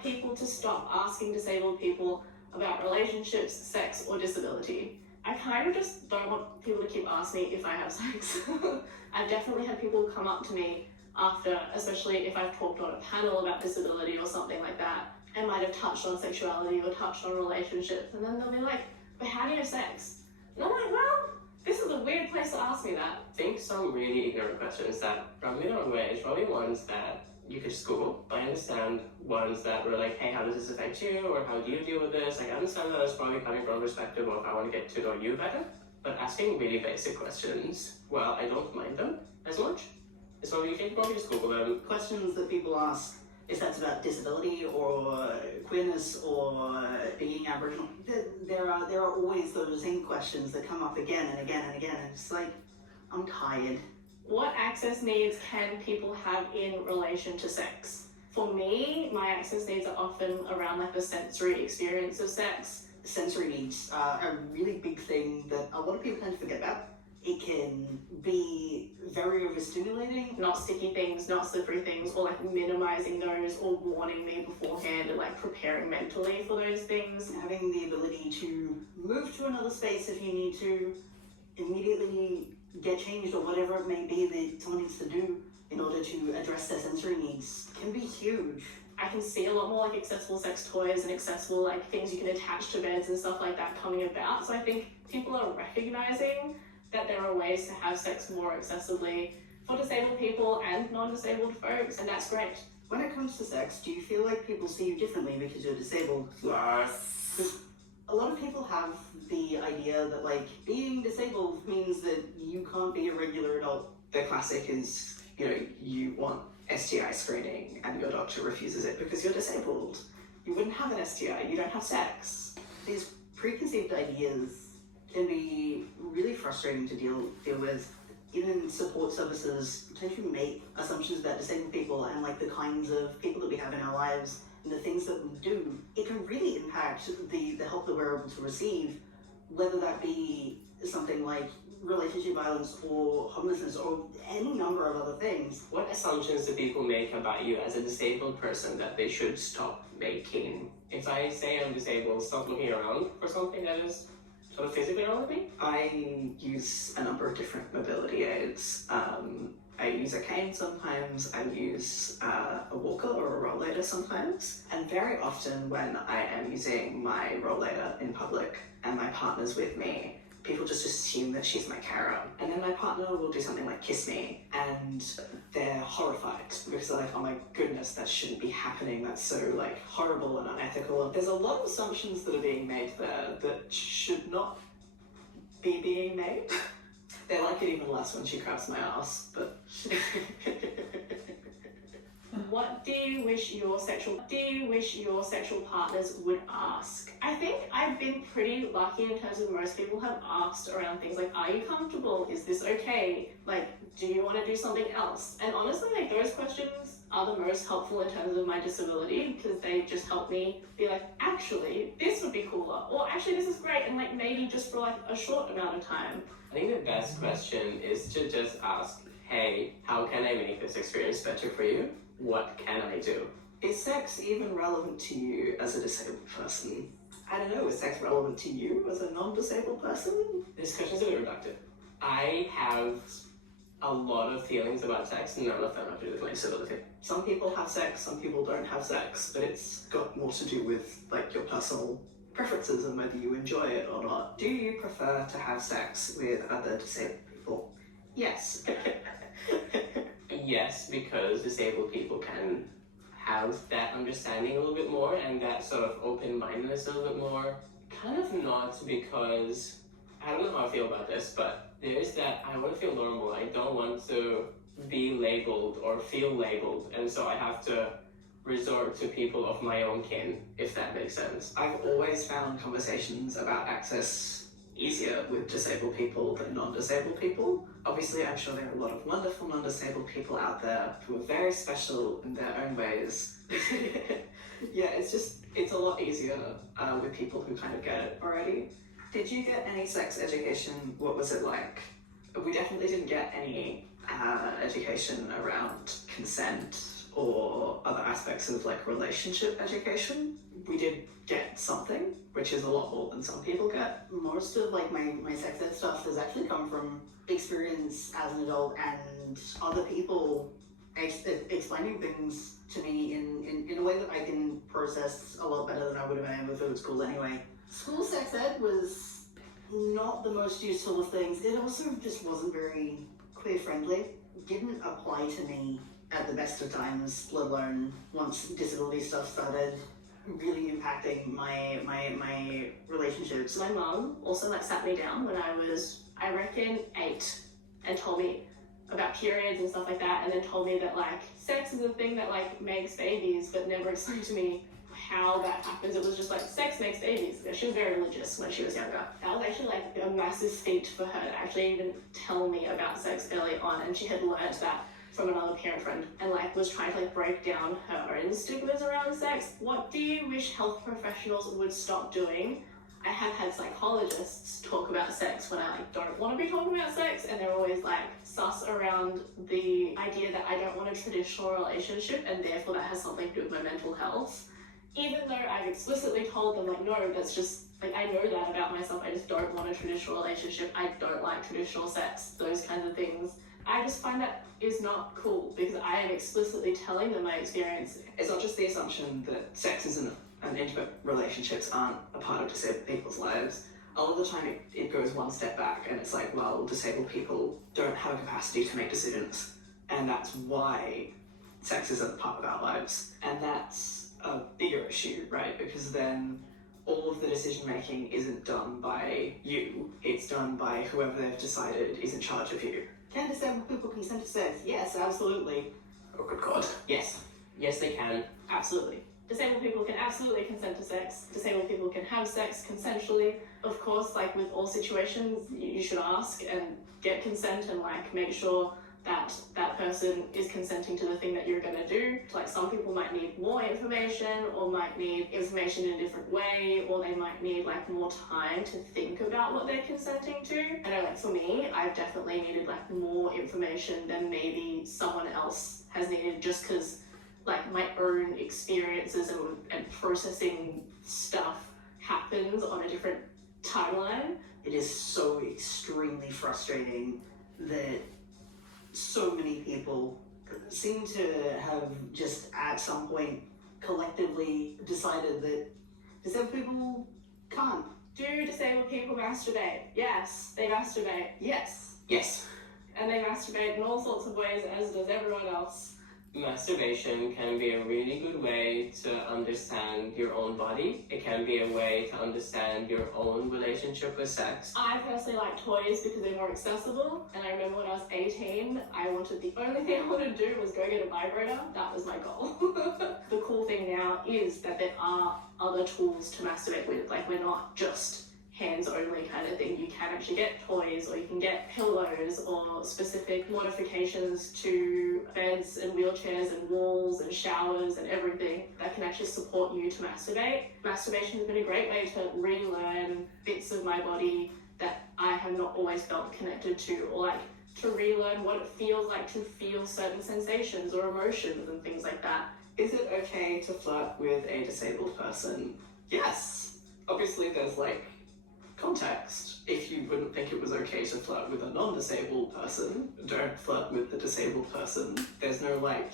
want people to stop asking disabled people about relationships, sex, or disability. I kind of just don't want people to keep asking me if I have sex. I've definitely had people come up to me after, especially if I've talked on a panel about disability or something like that, and might have touched on sexuality or touched on relationships, and then they'll be like, but how do you have sex? And I'm like, well, this is a weird place to ask me that. I think some really ignorant questions that rub me the wrong way is probably ones that you could just Google. I understand ones that were like, hey, how does this affect you? Or how do you deal with this? Like, I understand that it's probably coming from a perspective of I want to get to know you better. But asking really basic questions, well, I don't mind them as much. So you can probably just Google them. Questions that people ask, if that's about disability or queerness or being Aboriginal, there are always those same questions that come up again and again and again, and it's like, I'm tired. What access needs can people have in relation to sex? For me, my access needs are often around like the sensory experience of sex. Sensory needs are a really big thing that a lot of people tend to forget about. It can be very overstimulating. Not sticky things, not slippery things, or like minimizing those or warning me beforehand and like preparing mentally for those things. Having the ability to move to another space if you need to, immediately get changed or whatever it may be that someone needs to do in order to address their sensory needs can be huge. I can see a lot more like accessible sex toys and accessible like things you can attach to beds and stuff like that coming about. So I think people are recognizing that there are ways to have sex more accessibly for disabled people and non-disabled folks, and that's great. When it comes to sex, do you feel like people see you differently because you're disabled? Yes. Because a lot of people have the idea that like being disabled means that you can't be a regular adult. The classic is, you know, you want STI screening and your doctor refuses it because you're disabled. You wouldn't have an STI, you don't have sex. These preconceived ideas can be really frustrating to deal with. Even support services tend to make assumptions about disabled people and like the kinds of people that we have in our lives and the things that we do. It can really impact the help that we're able to receive, whether that be something like relationship violence or homelessness or any number of other things. What assumptions do people make about you as a disabled person that they should stop making? If I say I'm disabled, stop looking around for something that is sort of physically wrong with me? I use a number of different mobility aids. I use a cane sometimes, I use a walker or a rollator sometimes, and very often when I am using my rollator in public and my partner's with me, people just assume that she's my carer. And then my partner will do something like kiss me, and they're horrified because they're like, oh my goodness, that shouldn't be happening. That's so like horrible and unethical. And there's a lot of assumptions that are being made there that should not be being made. They like it even less when she grabs my ass, but... What do you wish your sexual partners would ask? I think I've been pretty lucky in terms of most people have asked around things like, are you comfortable? Is this okay? Like, do you want to do something else? And honestly, like those questions are the most helpful in terms of my disability because they just help me be like, actually, this would be cooler. Or actually, this is great. And like maybe just for like a short amount of time. I think the best question is to just ask, hey, how can I make this experience better for you? What can I do? Is sex even relevant to you as a disabled person? I don't know, is sex relevant to you as a non-disabled person? This question's a bit reductive. I have a lot of feelings about sex, and none of them have to do with my disability. Some people have sex, some people don't have sex, but it's got more to do with like your personal preferences and whether you enjoy it or not. Do you prefer to have sex with other disabled people? Yes. Yes, because disabled people can have that understanding a little bit more and that sort of open-mindedness a little bit more. Kind of not, because I don't know how I feel about this, but there's that I want to feel normal. I don't want to be labeled or feel labeled, and so I have to resort to people of my own kin, if that makes sense. I've always found conversations about access easier with disabled people than non-disabled people. Obviously, I'm sure there are a lot of wonderful non-disabled people out there who are very special in their own ways. Yeah, it's a lot easier with people who kind of get it already. Did you get any sex education? What was it like? We definitely didn't get any education around consent or other aspects of like relationship education, we did get something, which is a lot more than some people get. Most of like my sex ed stuff has actually come from experience as an adult and other people explaining things to me in a way that I can process a lot better than I would have been able to at school anyway. School sex ed was not the most useful of things. It also just wasn't very queer friendly. Didn't apply to me at the best of times, let alone once disability stuff started really impacting my relationships. My mum also like sat me down when I was, I reckon, 8 and told me about periods and stuff like that, and then told me that like sex is a thing that like makes babies, but never explained to me how that happens. It was just like sex makes babies. She was very religious when she was younger. That was actually like a massive feat for her to actually even tell me about sex early on, and she had learned that from another parent friend and like was trying to like break down her own stigmas around sex. What do you wish health professionals would stop doing? I have had psychologists talk about sex when I like don't want to be talking about sex, and they're always like sus around the idea that I don't want a traditional relationship and therefore that has something to do with my mental health. Even though I've explicitly told them like, no, that's just like, I know that about myself, I just don't want a traditional relationship, I don't like traditional sex, those kinds of things. I just find that is not cool because I am explicitly telling them my experience. It's not just the assumption that sex and intimate relationships aren't a part of disabled people's lives. A lot of the time it goes one step back and it's like, well, disabled people don't have a capacity to make decisions, and that's why sex isn't part of our lives. And that's a bigger issue, right? Because then all of the decision making isn't done by you, it's done by whoever they've decided is in charge of you. Can disabled people consent to sex? Yes, absolutely. Oh good God. Yes. Yes, they can. Absolutely. Disabled people can absolutely consent to sex. Disabled people can have sex consensually. Of course, like with all situations, you should ask and get consent and like make sure that that person is consenting to the thing that you're gonna do. Like some people might need more information or might need information in a different way, or they might need like more time to think about what they're consenting to. I know like for me, I've definitely needed like more information than maybe someone else has needed, just because like my own experiences and processing stuff happens on a different timeline. It is so extremely frustrating that so many people seem to have just at some point collectively decided that disabled people can't. Do disabled people masturbate? Yes. They masturbate? Yes. Yes. And they masturbate in all sorts of ways, as does everyone else. Masturbation can be a really good way to understand your own body. It can be a way to understand your own relationship with sex. I personally like toys because they're more accessible, and I remember when I was 18, the only thing I wanted to do was go get a vibrator. That was my goal. The cool thing now is that there are other tools to masturbate with. Like, we're not just hands only kind of thing. You can actually get toys, or you can get pillows, or specific modifications to beds and wheelchairs and walls and showers and everything that can actually support you to masturbate. Masturbation has been a great way to relearn bits of my body that I have not always felt connected to, or like to relearn what it feels like to feel certain sensations or emotions and things like that. Is it okay to flirt with a disabled person? Yes. Obviously there's like context. If you wouldn't think it was okay to flirt with a non-disabled person, don't flirt with the disabled person. There's no like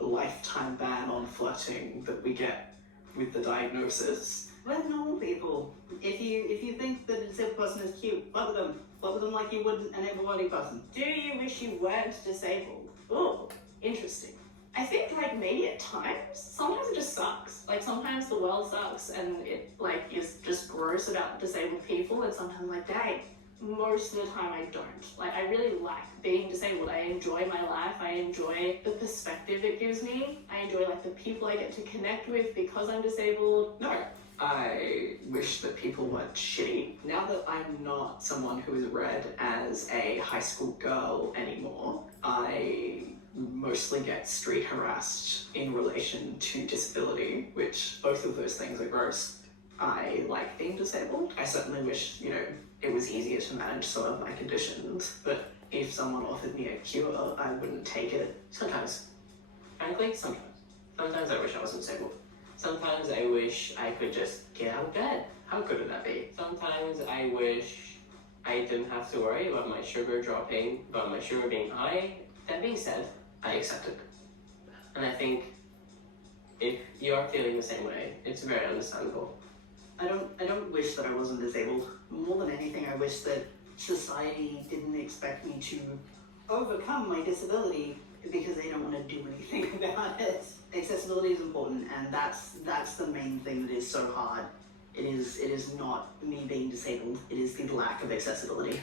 lifetime ban on flirting that we get with the diagnosis. We're normal people. If you think that a disabled person is cute, flirt with them. Flirt with them like you would an able-bodied person. Do you wish you weren't disabled? Oh, interesting. I think like maybe at times, sometimes it just sucks. Like sometimes the world sucks and it like is just gross about disabled people, and sometimes I'm like, dang, most of the time I don't. Like I really like being disabled. I enjoy my life. I enjoy the perspective it gives me. I enjoy like the people I get to connect with because I'm disabled. No, I wish that people weren't shitty. Now that I'm not someone who is read as a high school girl anymore, I mostly get street harassed in relation to disability, which both of those things are gross. I like being disabled. I certainly wish, it was easier to manage some of my conditions, but if someone offered me a cure, I wouldn't take it. Sometimes. frankly, sometimes I wish I wasn't disabled. Sometimes I wish I could just get out of bed. How good would that be? Sometimes I wish I didn't have to worry about my sugar dropping, about my sugar being high. That being said, I accept it. And I think if you are feeling the same way, it's very understandable. I don't wish that I wasn't disabled. More than anything, I wish that society didn't expect me to overcome my disability because they don't want to do anything about it. Accessibility is important, and that's the main thing that is so hard. It is not me being disabled, it is the lack of accessibility.